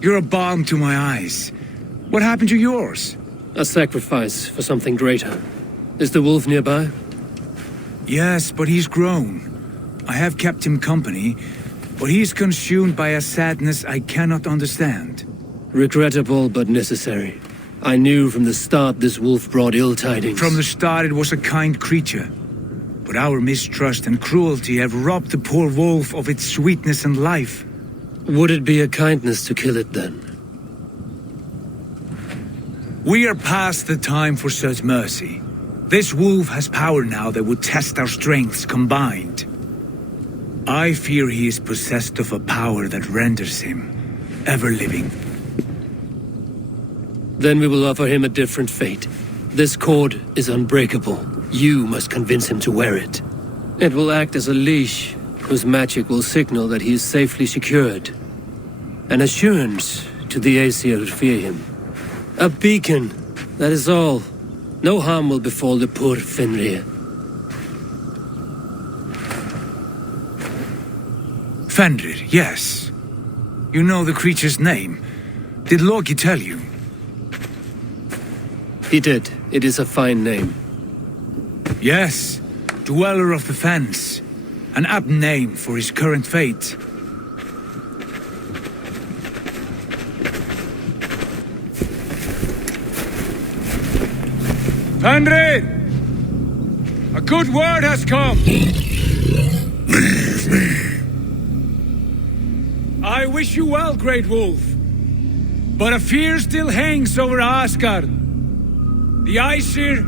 You're a balm to my eyes. What happened to yours? A sacrifice for something greater. Is the wolf nearby? Yes, but he's grown. I have kept him company, but he's consumed by a sadness I cannot understand. Regrettable, but necessary. I knew from the start this wolf brought ill tidings. From the start it was a kind creature. But our mistrust and cruelty have robbed the poor wolf of its sweetness and life. Would it be a kindness to kill it then? We are past the time for such mercy. This wolf has power now that would test our strengths combined. I fear he is possessed of a power that renders him ever-living. Then we will offer him a different fate. This cord is unbreakable. You must convince him to wear it. It will act as a leash, whose magic will signal that he is safely secured. An assurance to the Aesir who fear him. A beacon, that is all. No harm will befall the poor Fenrir. Fenrir, yes. You know the creature's name. Did Loki tell you? He did. It is a fine name. Yes, Dweller of the Fens. An apt name for his current fate. Fenrir! A good word has come! Leave me. I wish you well, Great Wolf. But a fear still hangs over Asgard. The Aesir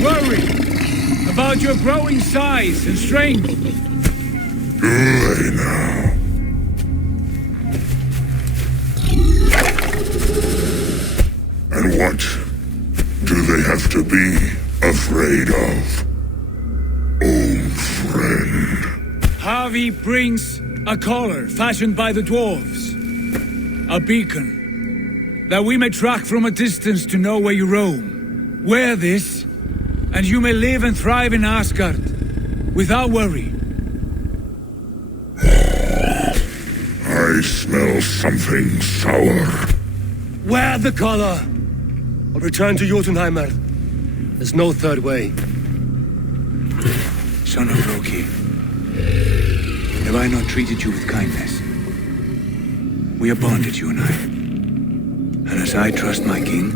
worry about your growing size and strength. Do they now? And what do they have to be afraid of? Old friend. Havi brings a collar fashioned by the dwarves. A beacon, that we may track from a distance to know where you roam. Wear this, and you may live and thrive in Asgard, without worry. I smell something sour. Wear the collar! Or return to Jotunheimer. There's no third way. Son of Loki, have I not treated you with kindness? We are bonded, you and I. And as I trust my king,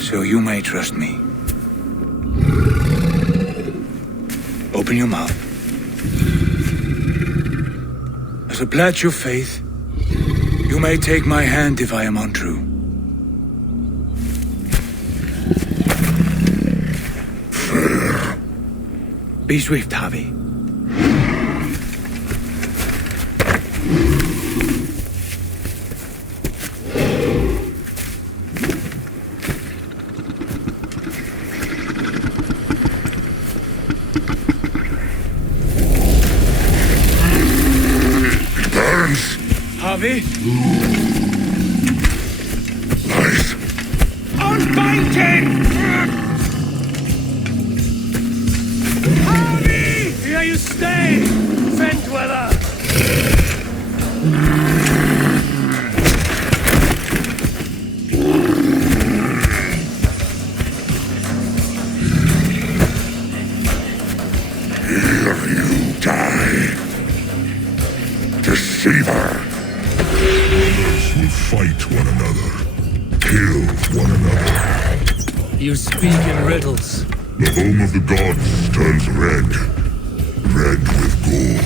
so you may trust me. Open your mouth. As a pledge of faith, you may take my hand if I am untrue. Fair. Be swift, Havi. Havi? Nice. Unbind him! Havi! Here you stay, Fen Dweller! Here you die. Deceiver. Brothers will fight one another, kill one another. You speak in riddles. The home of the gods turns red, red with gore.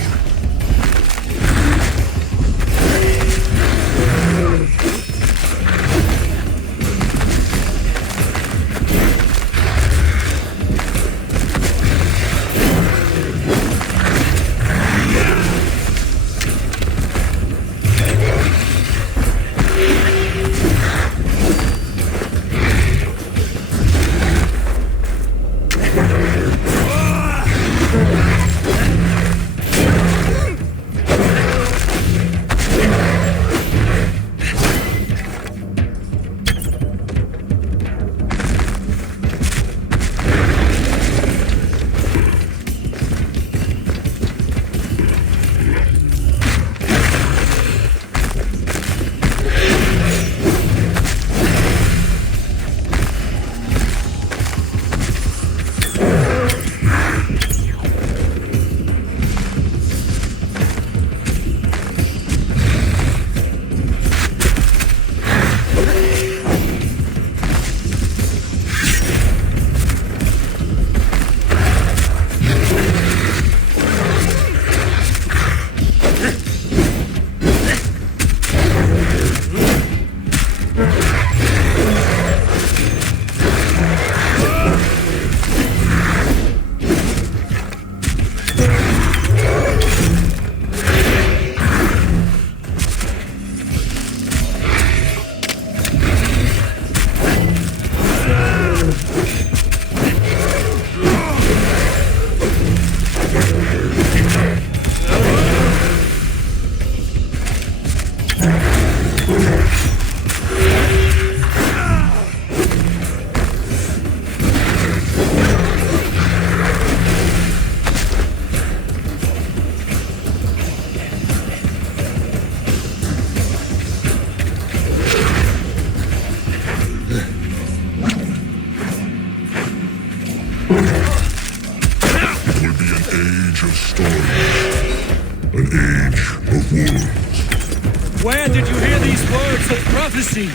these words of prophecy?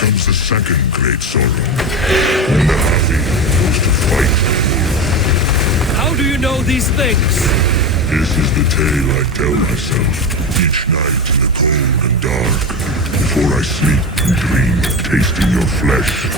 Comes the second great sorrow, when the Hathi goes to fight the wolf. How do you know these things? This is the tale I tell myself each night in the cold and dark, before I sleep and dream of tasting your flesh.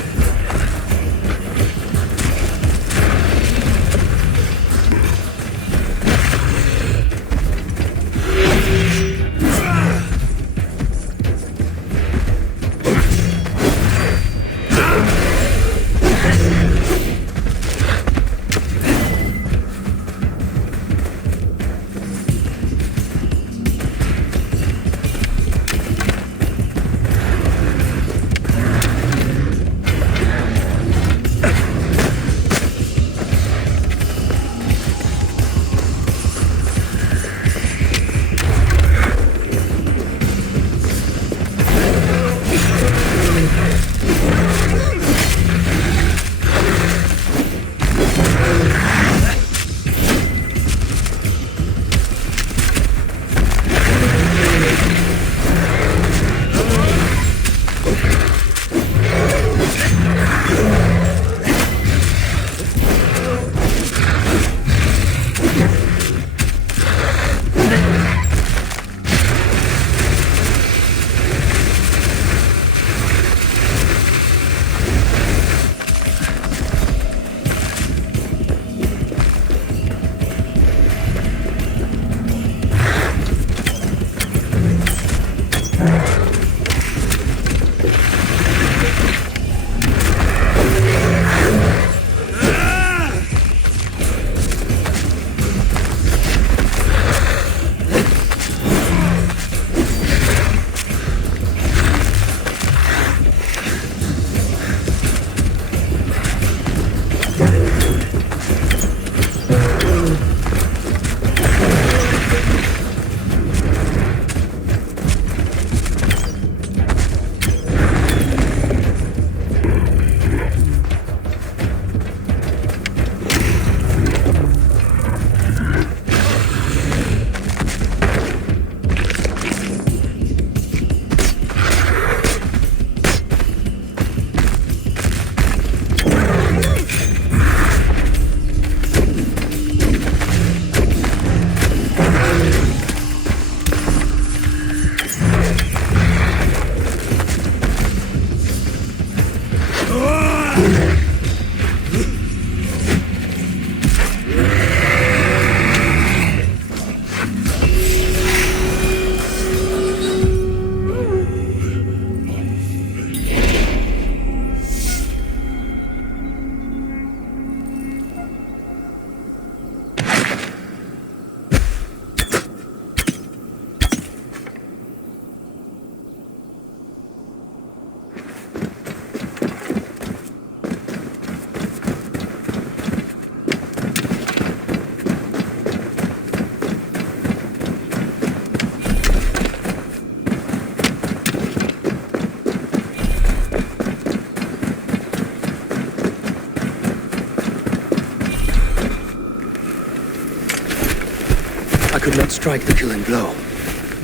could not strike the killing blow.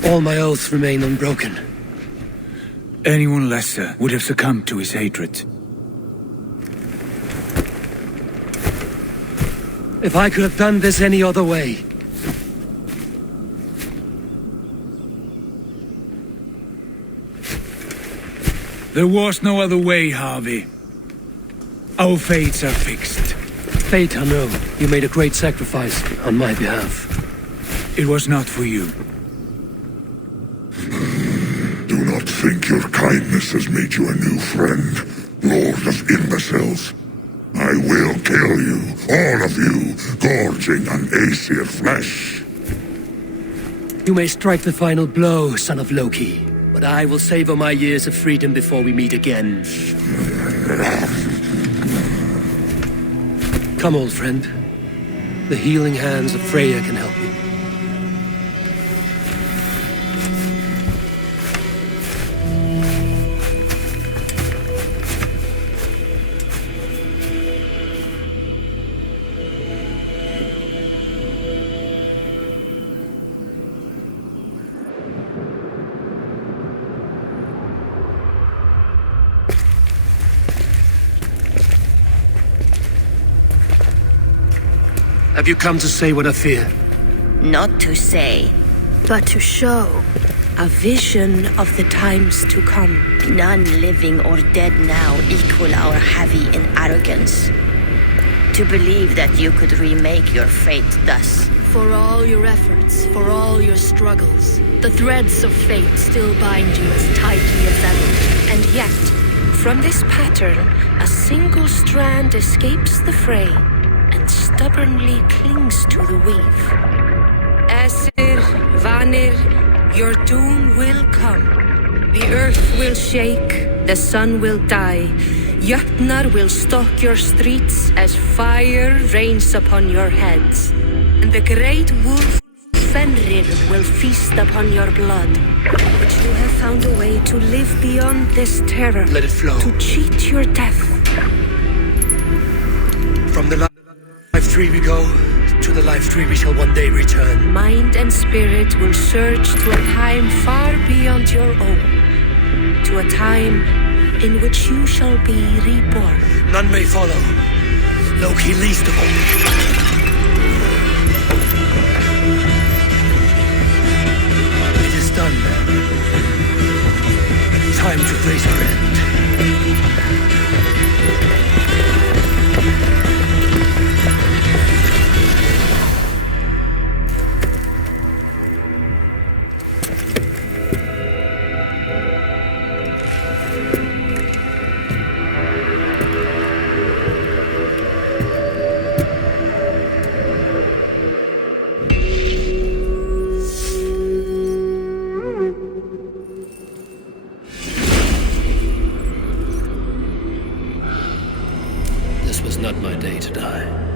All my oaths remain unbroken. Anyone lesser would have succumbed to his hatred. If I could have done this any other way... There was no other way, Harvey. Our fates are fixed. Fate, I know. You made a great sacrifice on my behalf. It was not for you. Do not think your kindness has made you a new friend, Lord of Imbeciles. I will kill you, all of you, gorging on Aesir flesh. You may strike the final blow, son of Loki, but I will savor my years of freedom before we meet again. Come, old friend. The healing hands of Freya can help you. Have you come to say what I fear? Not to say, but to show a vision of the times to come. none living or dead now equal our heavy in arrogance. To believe that you could remake your fate thus. For all your efforts, for all your struggles, the threads of fate still bind you as tightly as ever. And yet, from this pattern, a single strand escapes the fray and stubbornly clings to the weave. Æsir, Vanir, your doom will come. The earth will shake, the sun will die. Jötnar will stalk your streets as fire rains upon your heads. And the great wolf Fenrir will feast upon your blood. But you have found a way to live beyond this terror. Let it flow. To cheat your death. From the life tree we go, to the life tree we shall one day return. Mind and spirit will surge to a time far beyond your own. To a time in which you shall be reborn. None may follow, Loki least of all. It is done. Time to face our end. This was not my day to die.